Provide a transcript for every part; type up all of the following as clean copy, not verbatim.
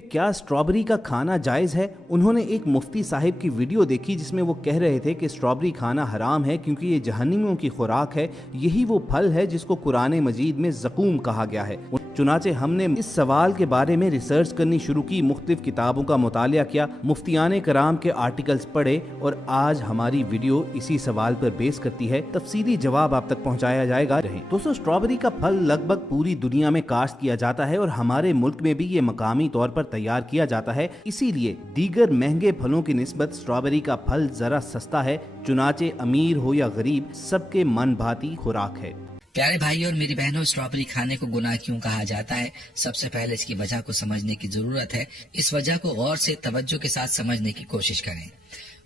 کہ کیا سٹرابری کا کھانا جائز ہے؟ انہوں نے ایک مفتی صاحب کی ویڈیو دیکھی جس میں وہ کہہ رہے تھے کہ سٹرابری کھانا حرام ہے کیونکہ یہ جہنمیوں کی خوراک ہے، یہی وہ پھل ہے جس کو قرآن مجید میں زقوم کہا گیا ہے۔ چنانچہ ہم نے اس سوال کے بارے میں ریسرچ کرنی شروع کی، مختلف کتابوں کا مطالعہ کیا، مفتیان کرام کے آرٹیکلز پڑھے، اور آج ہماری ویڈیو اسی سوال پر بیس کرتی ہے۔ تفصیلی جواب آپ تک پہنچایا جائے گا۔ دوستو، سٹرابری کا پھل لگ بھگ پوری دنیا میں کاشت کیا جاتا ہے اور ہمارے ملک میں بھی یہ مقامی طور پر تیار کیا جاتا ہے، اسی لیے دیگر مہنگے پھلوں کی نسبت سٹرابری کا پھل ذرا سستا ہے، چنانچہ امیر ہو یا غریب سب کے من بھاتی خوراک ہے۔ پیارے بھائی اور میری بہنوں، سٹرابری کھانے کو گناہ کیوں کہا جاتا ہے؟ سب سے پہلے اس کی وجہ کو سمجھنے کی ضرورت ہے۔ اس وجہ کو غور سے توجہ کے ساتھ سمجھنے کی کوشش کریں۔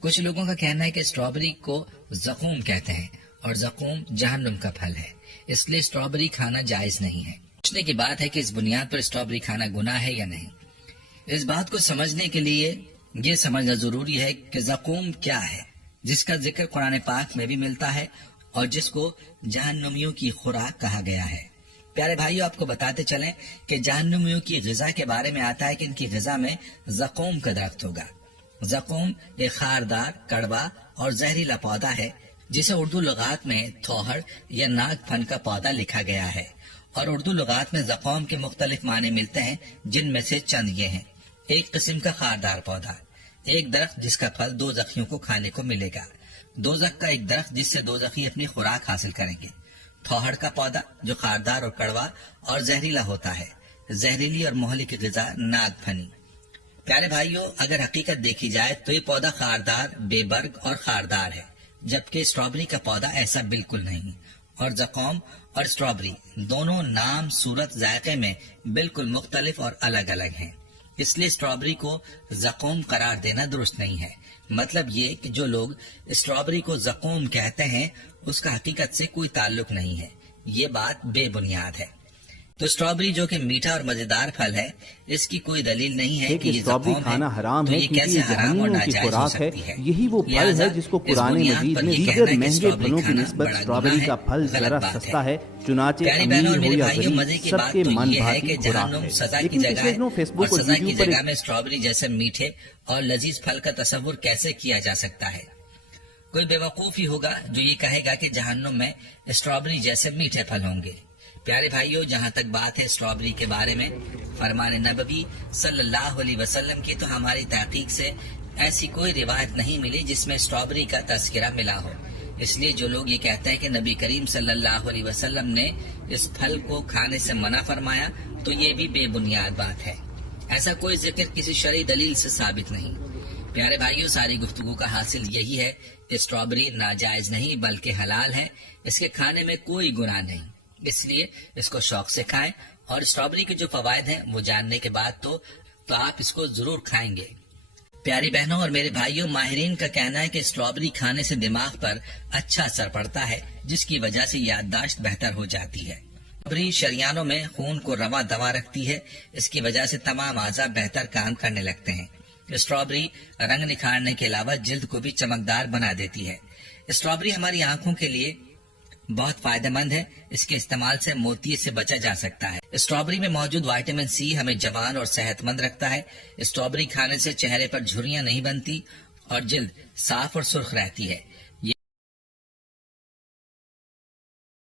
کچھ لوگوں کا کہنا ہے کہ سٹرابری کو زقوم کہتے ہیں اور زقوم جہنم کا پھل ہے، اس لیے سٹرابری کھانا جائز نہیں ہے۔ پوچھنے کی بات ہے کہ اس بنیاد پر سٹرابری کھانا گناہ ہے یا نہیں۔ اس بات کو سمجھنے کے لیے یہ سمجھنا ضروری ہے کہ زقوم کیا ہے، جس کا ذکر قرآن پاک میں بھی ملتا ہے اور جس کو جہنمیوں کی خوراک کہا گیا ہے۔ پیارے بھائیو، آپ کو بتاتے چلیں کہ جہنمیوں کی غذا کے بارے میں آتا ہے کہ ان کی غذا میں زقوم کا درخت ہوگا۔ زقوم ایک خاردار، کڑوا اور زہریلا پودا ہے جسے اردو لغات میں تھوہڑ یا ناگ پھن کا پودا لکھا گیا ہے، اور اردو لغات میں زقوم کے مختلف معنی ملتے ہیں، جن میں سے چند یہ ہیں۔ ایک قسم کا خاردار پودا، ایک درخت جس کا پھل دو زخیوں کو کھانے کو ملے گا، دوزخ کا ایک درخت جس سے دوزخی اپنی خوراک حاصل کریں گے، تھوہڑ کا پودا جو خاردار اور کڑوا اور زہریلا ہوتا ہے، زہریلی اور مہلک غذا ناگ پھنی۔ پیارے بھائیو، اگر حقیقت دیکھی جائے تو یہ پودا خاردار، بے برگ اور خاردار ہے، جبکہ سٹرابری کا پودا ایسا بالکل نہیں، اور زقوم اور سٹرابری دونوں نام، صورت، ذائقے میں بالکل مختلف اور الگ الگ ہیں، اس لیے سٹرابری کو زقوم قرار دینا درست نہیں ہے۔ مطلب یہ کہ جو لوگ سٹرابری کو زقوم کہتے ہیں اس کا حقیقت سے کوئی تعلق نہیں ہے، یہ بات بے بنیاد ہے۔ تو سٹرابری جو کہ میٹھا اور مزیدار پھل ہے، اس کی کوئی دلیل نہیں ہے کہ یہ سٹرابری کھانا حرام ہے کیونکہ یہ جہنمیوں کی خوراک ہے، یہی وہ پھل ہے جس کو قرآن مجید میں دیگر مہنگے پھلوں کی نسبت سٹرابری کا پھل ذرا سستا ہے، چنانچہ امیر ہو یا غریب سب کے من بھاتی خوراک ہے۔ سزا کی جگہ اور سزا کی جگہ میں سٹرابری جیسے میٹھے اور لذیذ پھل کا تصور کیسے کیا جا سکتا ہے؟ کوئی بیوقوف ہی ہوگا جو یہ کہے گا کہ جہنم میں سٹرابری جیسے میٹھے پھل ہوں گے۔ پیارے بھائیو، جہاں تک بات ہے سٹرابری کے بارے میں فرمان نبوی صلی اللہ علیہ وسلم کی، تو ہماری تحقیق سے ایسی کوئی روایت نہیں ملی جس میں سٹرابری کا تذکرہ ملا ہو۔ اس لیے جو لوگ یہ کہتے ہیں کہ نبی کریم صلی اللہ علیہ وسلم نے اس پھل کو کھانے سے منع فرمایا، تو یہ بھی بے بنیاد بات ہے۔ ایسا کوئی ذکر کسی شرعی دلیل سے ثابت نہیں۔ پیارے بھائیو، ساری گفتگو کا حاصل یہی ہے کہ سٹرابری ناجائز نہیں بلکہ حلال ہے، اس کے کھانے میں کوئی گناہ نہیں، اس لیے اس کو شوق سے کھائیں، اور سٹرابری کے جو فوائد ہیں وہ جاننے کے بعد تو آپ اس کو ضرور کھائیں گے۔ پیاری بہنوں اور میرے بھائیوں، ماہرین کا کہنا ہے کہ سٹرابری کھانے سے دماغ پر اچھا اثر پڑتا ہے، جس کی وجہ سے یادداشت بہتر ہو جاتی ہے۔ سٹرابری شریانوں میں خون کو رواں دواں رکھتی ہے، اس کی وجہ سے تمام اعضاء بہتر کام کرنے لگتے ہیں۔ سٹرابری رنگ نکھارنے کے علاوہ جلد کو بھی چمکدار بنا دیتی ہے۔ سٹرابری ہماری آنکھوں کے لیے بہت فائدہ مند ہے، اس کے استعمال سے موتیے سے بچا جا سکتا ہے۔ سٹرابری میں موجود وائٹامن سی ہمیں جوان اور صحت مند رکھتا ہے۔ سٹرابری کھانے سے چہرے پر جھریاں نہیں بنتی اور جلد صاف اور سرخ رہتی ہے۔